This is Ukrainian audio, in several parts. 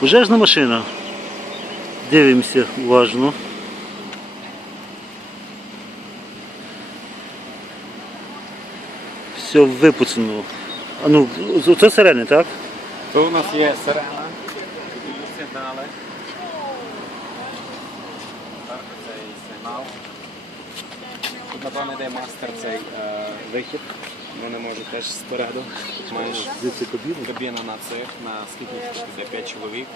Пожежна машина. Дивимося уважно. Все випуцено. А ну, це сирени, так? То у нас є сирена, сигнали. Цей сигнал. Тут, напевно, йде мастер цей е, вихід. Вони можуть теж спереду. Маєш кабіна на цих, на скільки є 5 чоловік.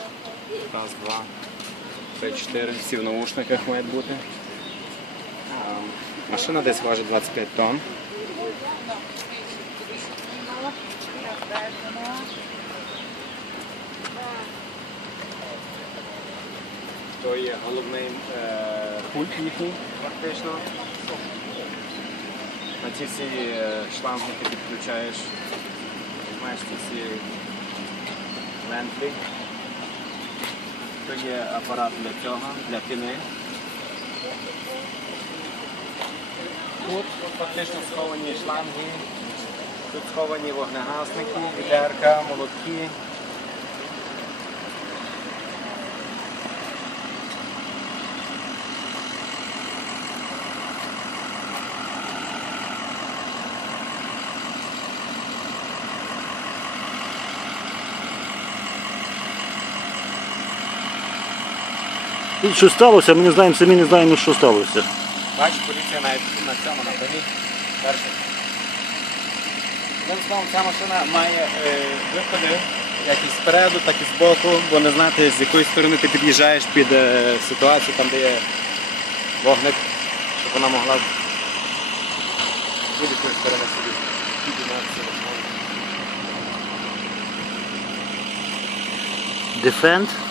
Раз, два, три, чотири. Всі в наушниках мають бути. Ем, Машина десь важить 25 тонн. То є головний е, пульт їхній практично. На ці всі е, шланги ти підключаєш. Маєш ці всі лентлі. То є апарат для цього, для піни. Тут фактично сховані шланги, тут сховані вогнегасники, відерка, молотки. Тут що сталося, ми не знаємо, самі не знаємо, що сталося. Бачиш, поліція навіть на цьому на пені. Перше. Одним словом, ця машина має е, виходи як і спереду, так і збоку, бо не знати, з якої сторони ти під'їжджаєш під е, ситуацію, там де є вогник, щоб вона могла з будь-якої сторони собі підійматися. Defend?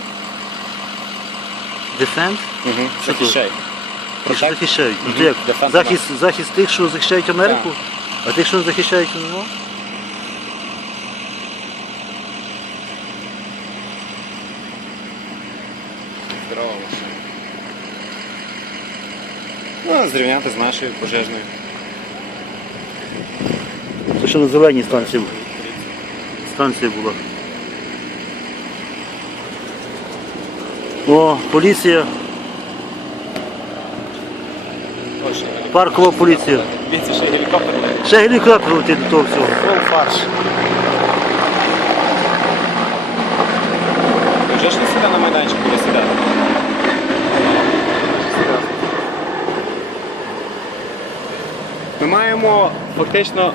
Defend? Угу. Що тут? Захищай. Ті, що захищають. Ну, Мгм. то як? Defend Захист, захист тих, що захищають Америку, а тих, що не захищають Здорова машина. Ну, зрівняти з нашою пожежною. Це ще на зеленій станції, станція була. О, поліція, паркова поліція. Дивіться, ще гелікоптер летить. Ще гелікоптер летить до того всього. Фул фарш. Вже ж не сюди на майданчик буде сідати? Ми маємо фактично